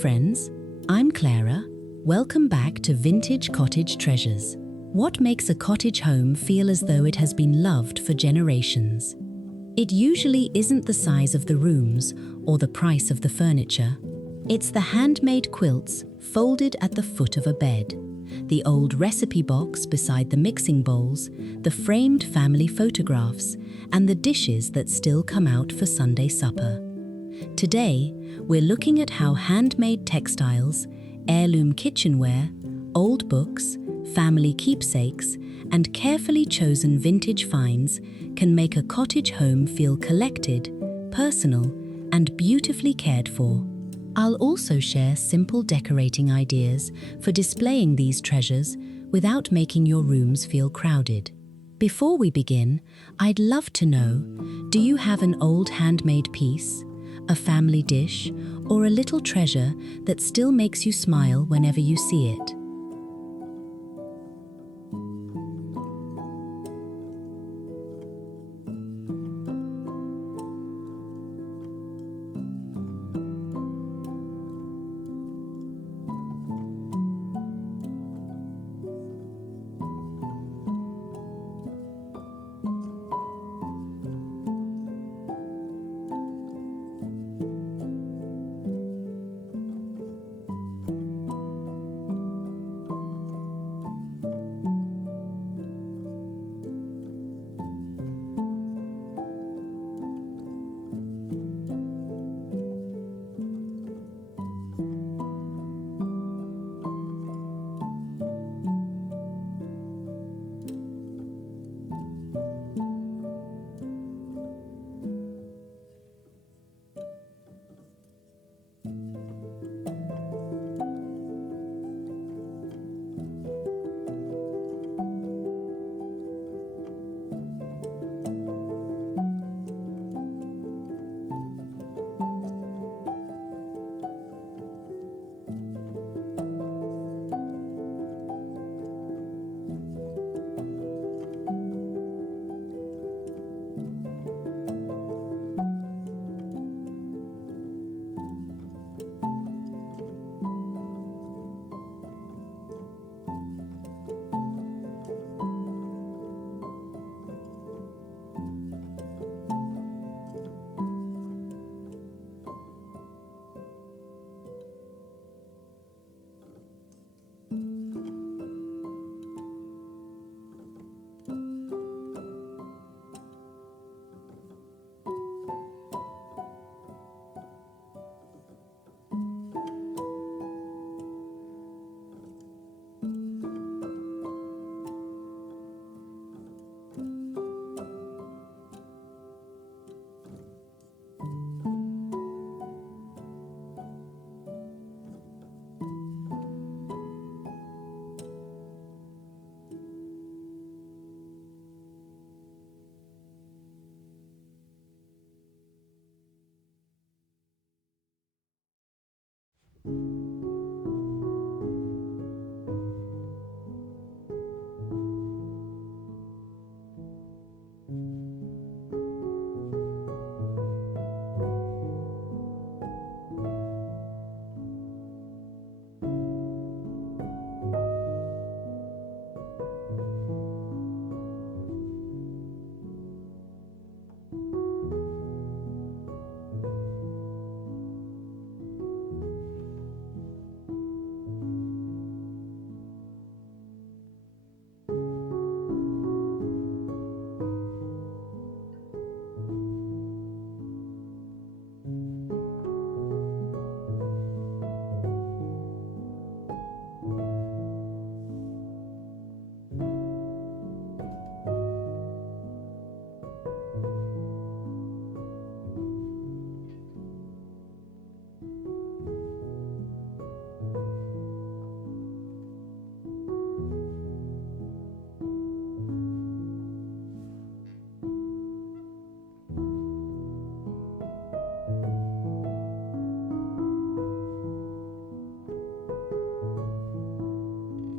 friends, I'm Clara. Welcome back to Vintage Cottage Treasures. What makes a cottage home feel as though it has been loved for generations? It usually isn't the size of the rooms or the price of the furniture. It's the handmade quilts folded at the foot of a bed, the old recipe box beside the mixing bowls, the framed family photographs, and the dishes that still come out for Sunday supper. Today, we're looking at how handmade textiles, heirloom kitchenware, old books, family keepsakes, and carefully chosen vintage finds can make a cottage home feel collected, personal, and beautifully cared for. I'll also share simple decorating ideas for displaying these treasures without making your rooms feel crowded. Before we begin, I'd love to know, do you have an old handmade piece, a family dish, or a little treasure that still makes you smile whenever you see it?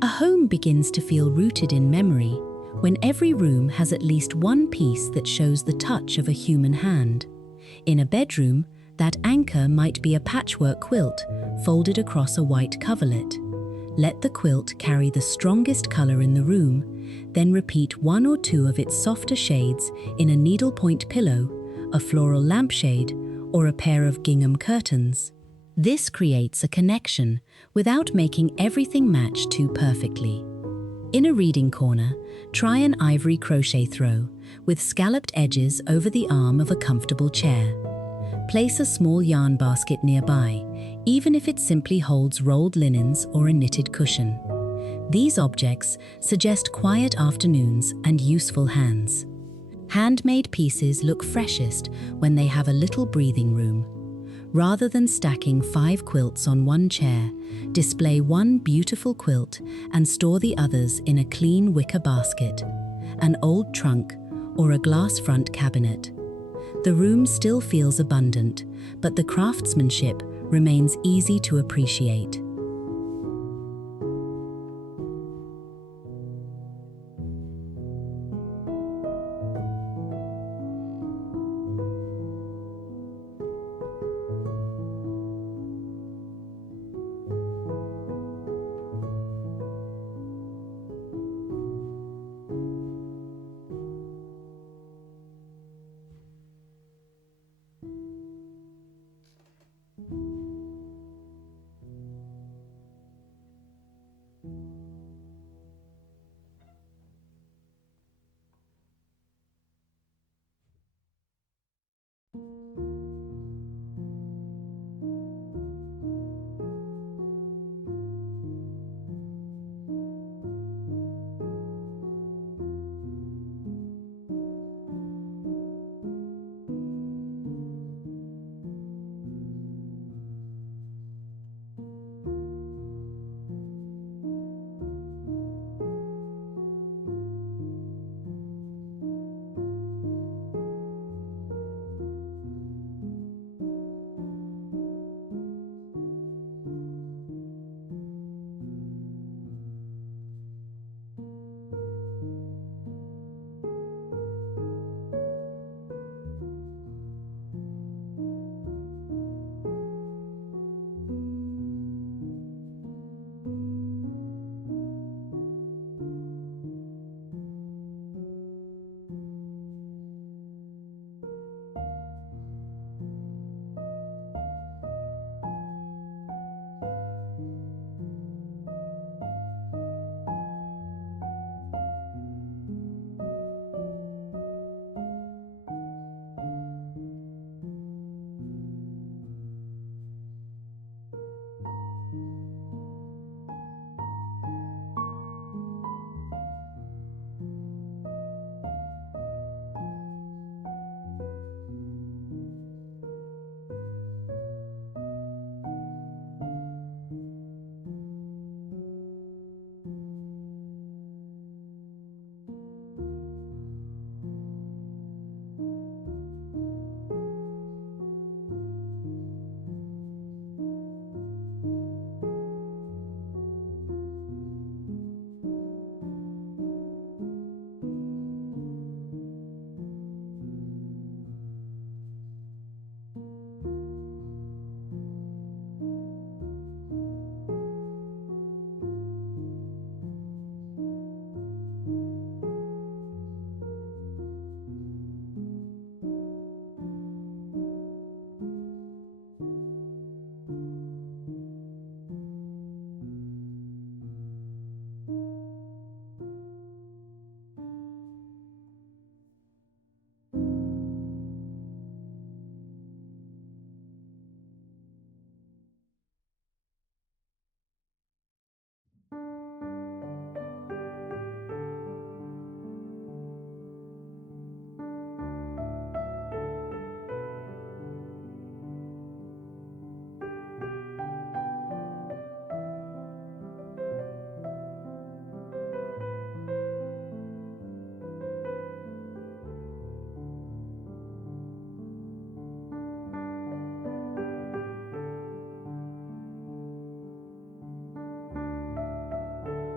A home begins to feel rooted in memory when every room has at least one piece that shows the touch of a human hand. In a bedroom, That anchor might be a patchwork quilt folded across a white coverlet. Let the quilt carry the strongest color in the room, then repeat one or two of its softer shades in a needlepoint pillow, a floral lampshade, or a pair of gingham curtains. This creates a connection without making everything match too perfectly. In a reading corner, try an ivory crochet throw with scalloped edges over the arm of a comfortable chair. Place a small yarn basket nearby, even if it simply holds rolled linens or a knitted cushion. These objects suggest quiet afternoons and useful hands. Handmade pieces look freshest when they have a little breathing room. Rather than stacking 5 quilts on one chair, display one beautiful quilt and store the others in a clean wicker basket, an old trunk, or a glass front cabinet. The room still feels abundant, but the craftsmanship remains easy to appreciate.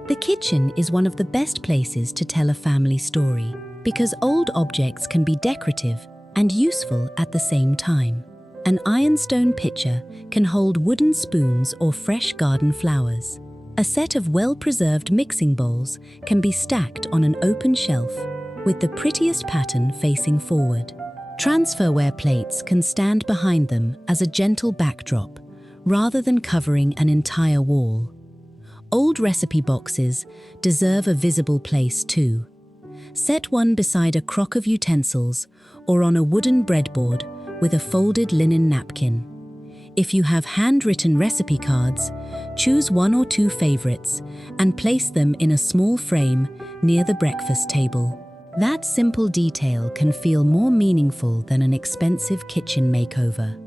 The kitchen is one of the best places to tell a family story because old objects can be decorative and useful at the same time. An ironstone pitcher can hold wooden spoons or fresh garden flowers. A set of well-preserved mixing bowls can be stacked on an open shelf with the prettiest pattern facing forward. Transferware plates can stand behind them as a gentle backdrop, rather than covering an entire wall. Old recipe boxes deserve a visible place too. Set one beside a crock of utensils or on a wooden breadboard with a folded linen napkin. If you have handwritten recipe cards, choose one or two favorites and place them in a small frame near the breakfast table. That simple detail can feel more meaningful than an expensive kitchen makeover.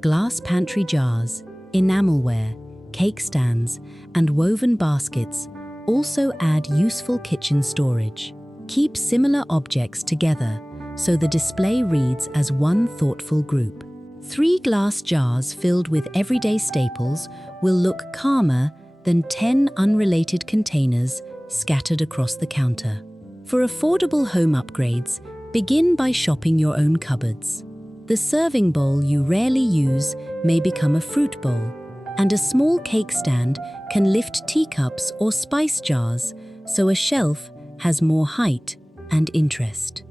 Glass pantry jars, enamelware, cake stands, and woven baskets also add useful kitchen storage. Keep similar objects together so the display reads as one thoughtful group. 3 glass jars filled with everyday staples will look calmer than 10 unrelated containers scattered across the counter. For affordable home upgrades, begin by shopping your own cupboards. The serving bowl you rarely use may become a fruit bowl, and a small cake stand can lift teacups or spice jars, so a shelf has more height and interest.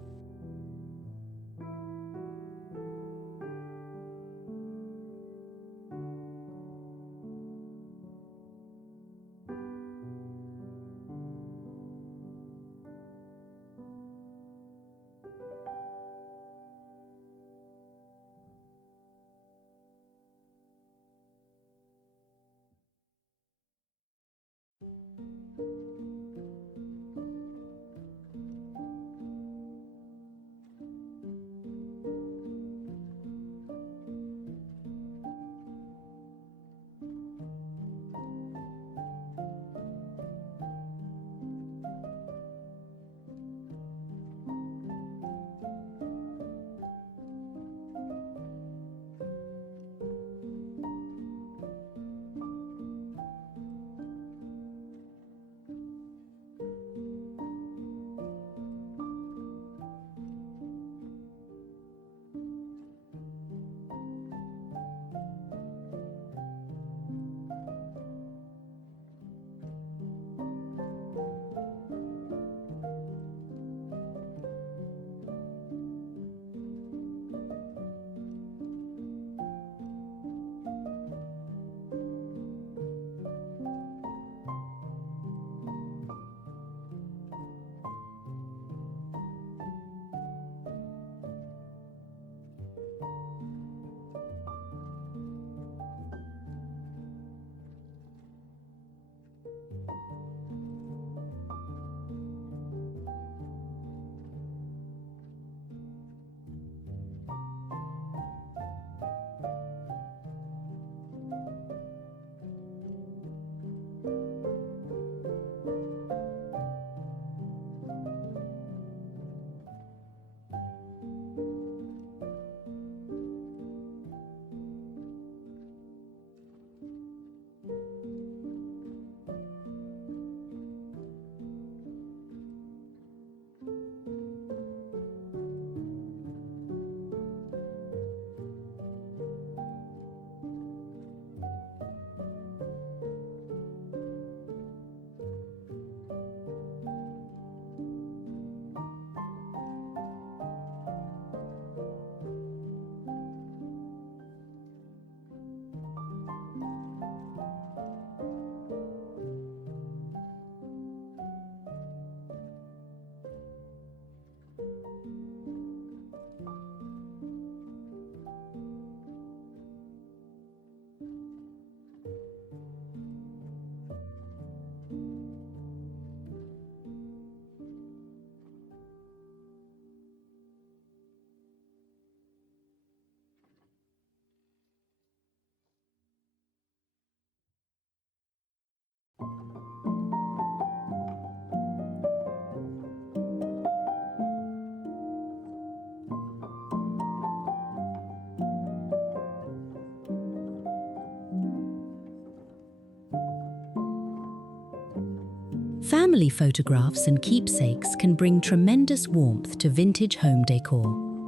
Family photographs and keepsakes can bring tremendous warmth to vintage home decor,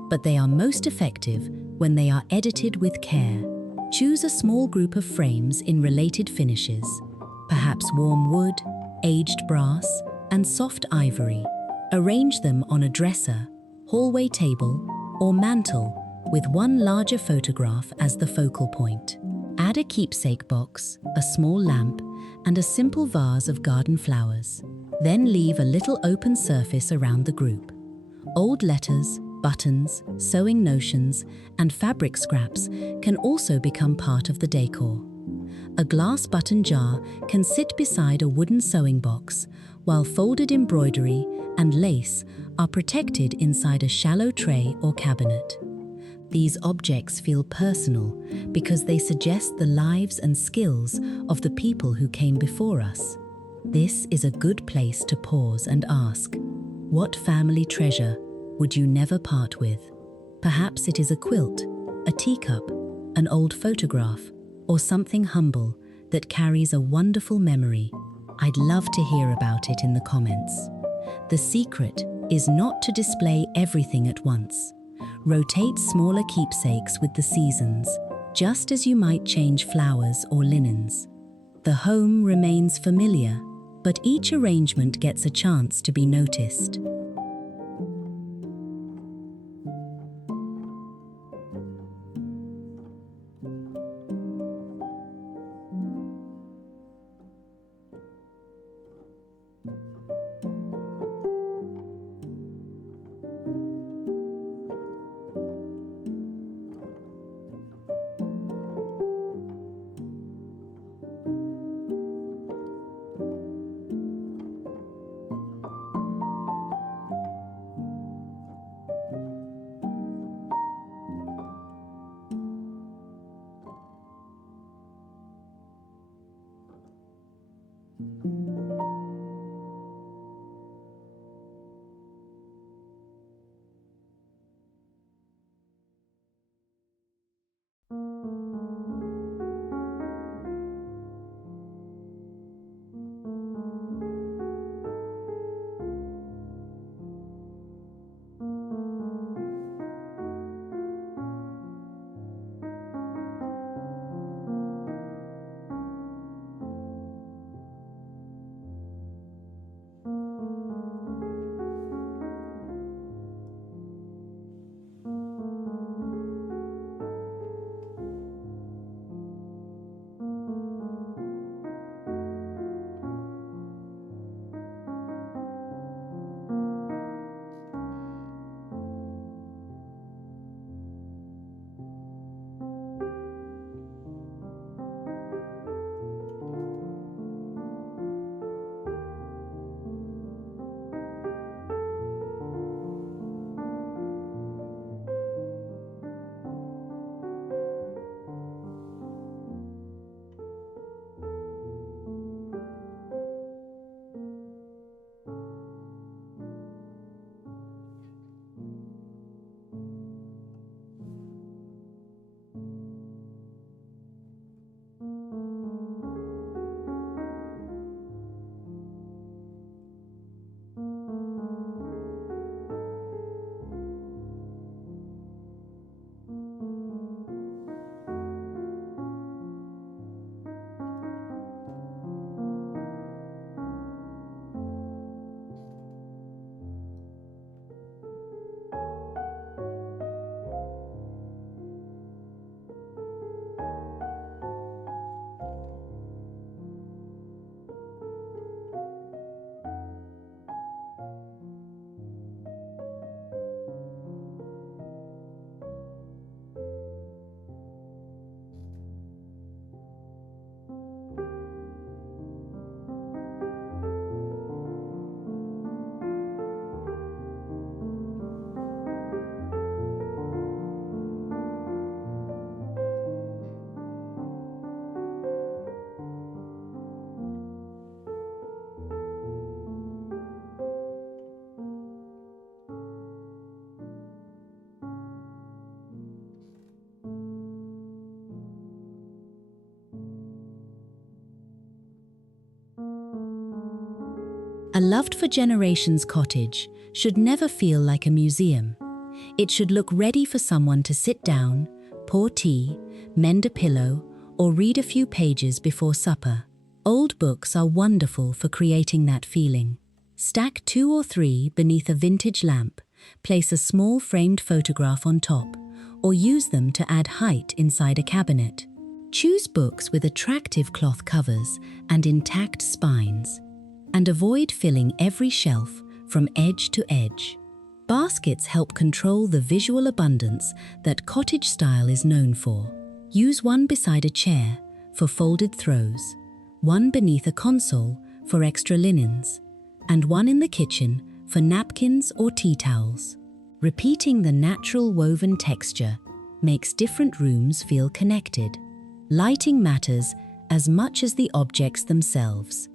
but they are most effective when they are edited with care. Choose a small group of frames in related finishes, perhaps warm wood, aged brass, and soft ivory. Arrange them on a dresser, hallway table, or mantel with one larger photograph as the focal point. Add a keepsake box, a small lamp, and a simple vase of garden flowers. Then leave a little open surface around the group. Old letters, buttons, sewing notions, and fabric scraps can also become part of the decor. A glass button jar can sit beside a wooden sewing box, while folded embroidery and lace are protected inside a shallow tray or cabinet. These objects feel personal because they suggest the lives and skills of the people who came before us. This is a good place to pause and ask, what family treasure would you never part with? Perhaps it is a quilt, a teacup, an old photograph, or something humble that carries a wonderful memory. I'd love to hear about it in the comments. The secret is not to display everything at once. Rotate smaller keepsakes with the seasons, just as you might change flowers or linens. The home remains familiar, but each arrangement gets a chance to be noticed. A loved-for-generations cottage should never feel like a museum. It should look ready for someone to sit down, pour tea, mend a pillow, or read a few pages before supper. Old books are wonderful for creating that feeling. Stack 2 or 3 beneath a vintage lamp, place a small framed photograph on top, or use them to add height inside a cabinet. Choose books with attractive cloth covers and intact spines, and avoid filling every shelf from edge to edge. Baskets help control the visual abundance that cottage style is known for. Use one beside a chair for folded throws, one beneath a console for extra linens, and one in the kitchen for napkins or tea towels. Repeating the natural woven texture makes different rooms feel connected. Lighting matters as much as the objects themselves.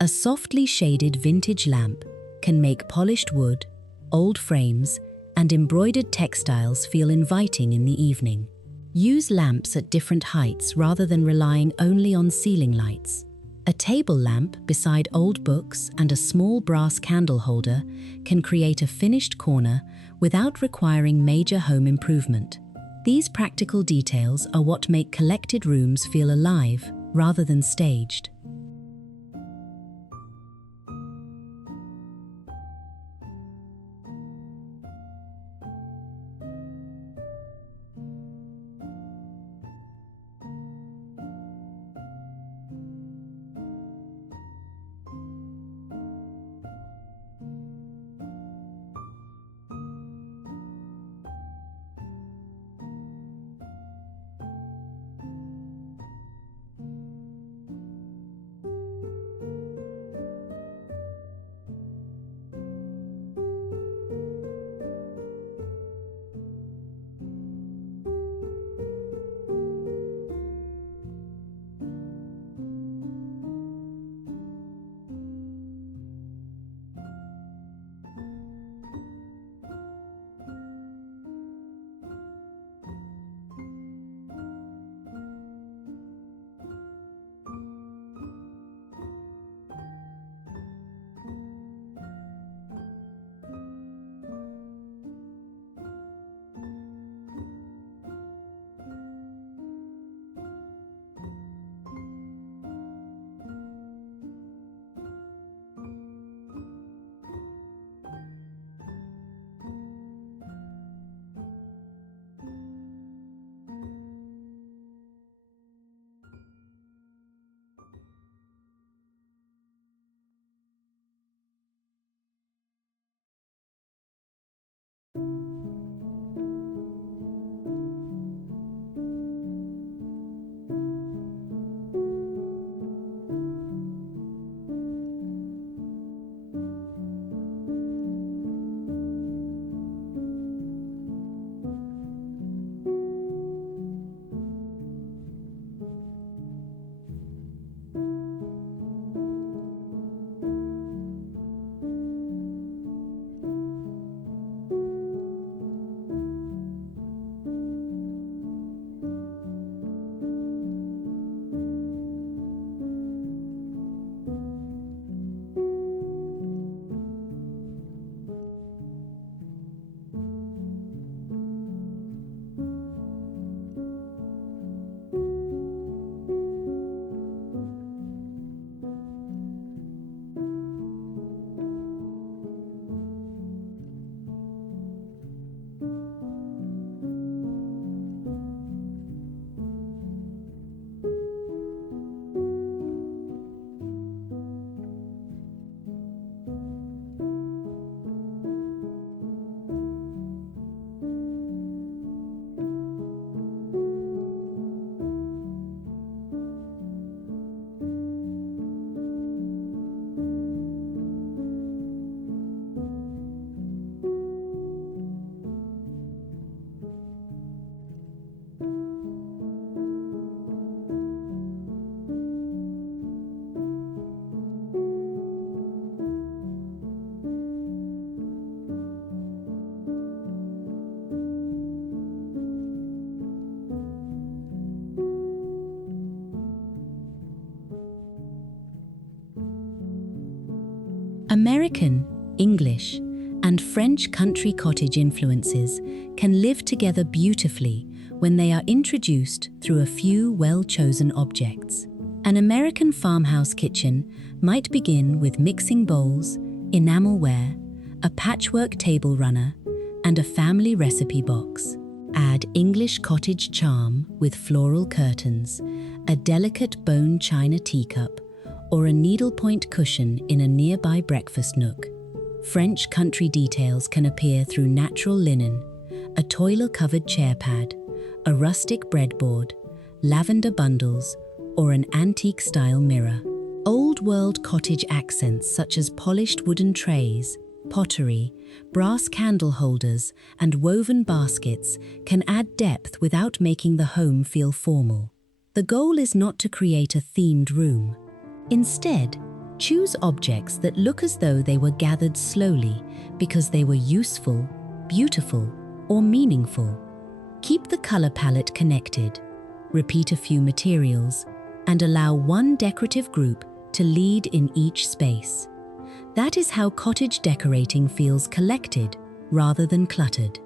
A softly shaded vintage lamp can make polished wood, old frames, and embroidered textiles feel inviting in the evening. Use lamps at different heights rather than relying only on ceiling lights. A table lamp beside old books and a small brass candle holder can create a finished corner without requiring major home improvement. These practical details are what make collected rooms feel alive rather than staged. American, English, and French country cottage influences can live together beautifully when they are introduced through a few well-chosen objects. An American farmhouse kitchen might begin with mixing bowls, enamelware, a patchwork table runner, and a family recipe box. Add English cottage charm with floral curtains, a delicate bone china teacup, or a needlepoint cushion in a nearby breakfast nook. French country details can appear through natural linen, a toiler-covered chair pad, a rustic breadboard, lavender bundles, or an antique-style mirror. Old-world cottage accents such as polished wooden trays, pottery, brass candle holders, and woven baskets can add depth without making the home feel formal. The goal is not to create a themed room. Instead, choose objects that look as though they were gathered slowly because they were useful, beautiful, or meaningful. Keep the color palette connected, repeat a few materials, and allow one decorative group to lead in each space. That is how cottage decorating feels collected rather than cluttered.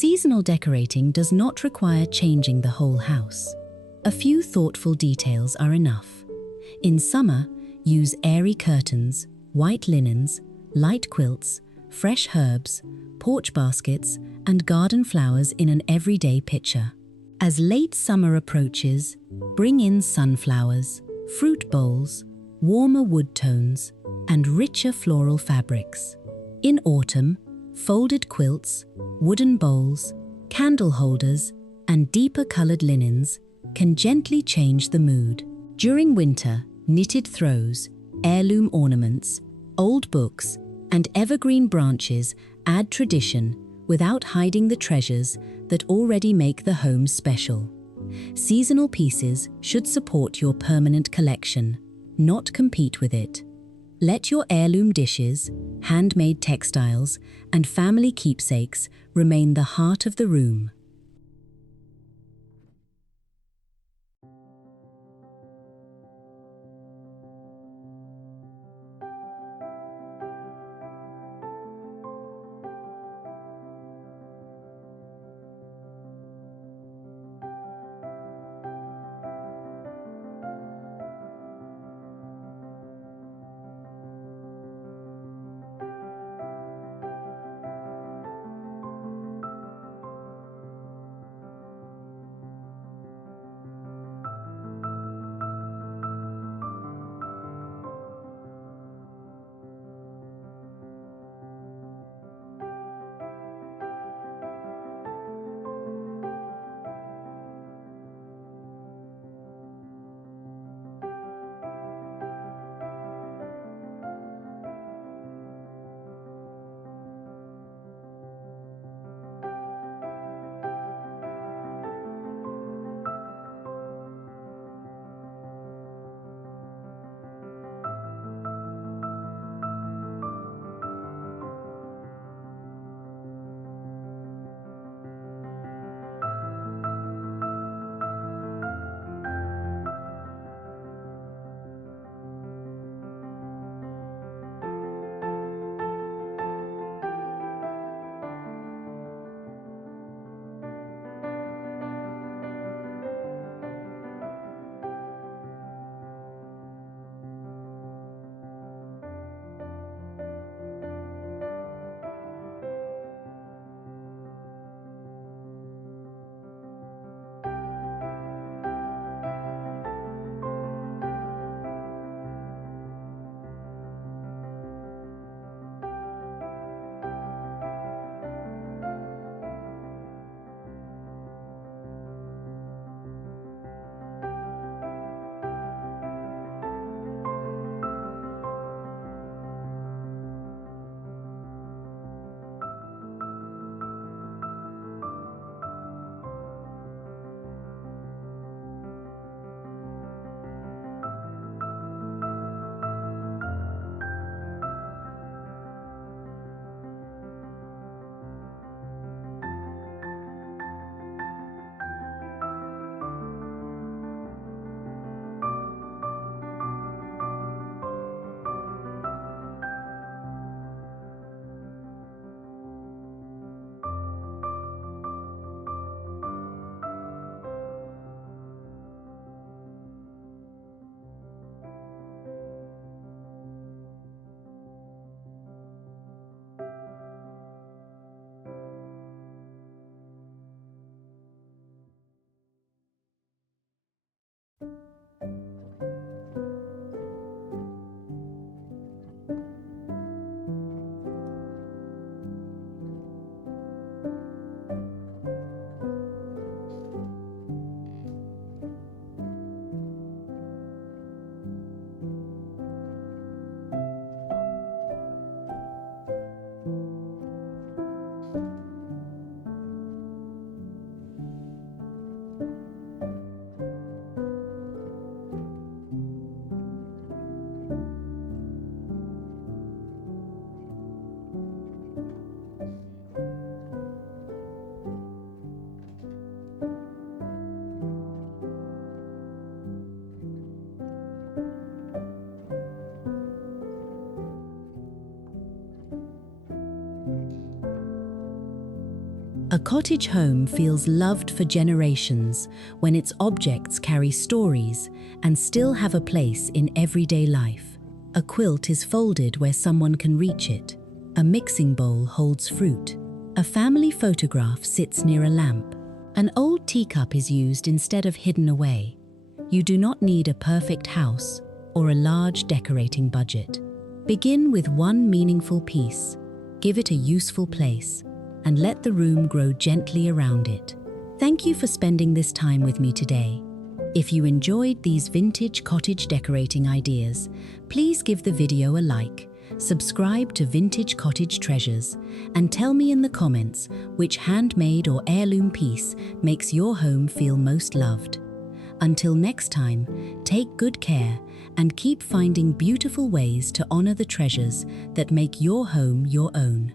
Seasonal decorating does not require changing the whole house. A few thoughtful details are enough. In summer, use airy curtains, white linens, light quilts, fresh herbs, porch baskets, and garden flowers in an everyday picture. As late summer approaches, bring in sunflowers, fruit bowls, warmer wood tones, and richer floral fabrics. In autumn, folded quilts, wooden bowls, candle holders, and deeper colored linens can gently change the mood. During winter, knitted throws, heirloom ornaments, old books, and evergreen branches add tradition without hiding the treasures that already make the home special. Seasonal pieces should support your permanent collection, not compete with it. Let your heirloom dishes, handmade textiles, and family keepsakes remain the heart of the room. A cottage home feels loved for generations when its objects carry stories and still have a place in everyday life. A quilt is folded where someone can reach it. A mixing bowl holds fruit. A family photograph sits near a lamp. An old teacup is used instead of hidden away. You do not need a perfect house or a large decorating budget. Begin with one meaningful piece, give it a useful place, and let the room grow gently around it. Thank you for spending this time with me today. If you enjoyed these vintage cottage decorating ideas, please give the video a like, subscribe to Vintage Cottage Treasures, and tell me in the comments which handmade or heirloom piece makes your home feel most loved. Until next time, take good care and keep finding beautiful ways to honor the treasures that make your home your own.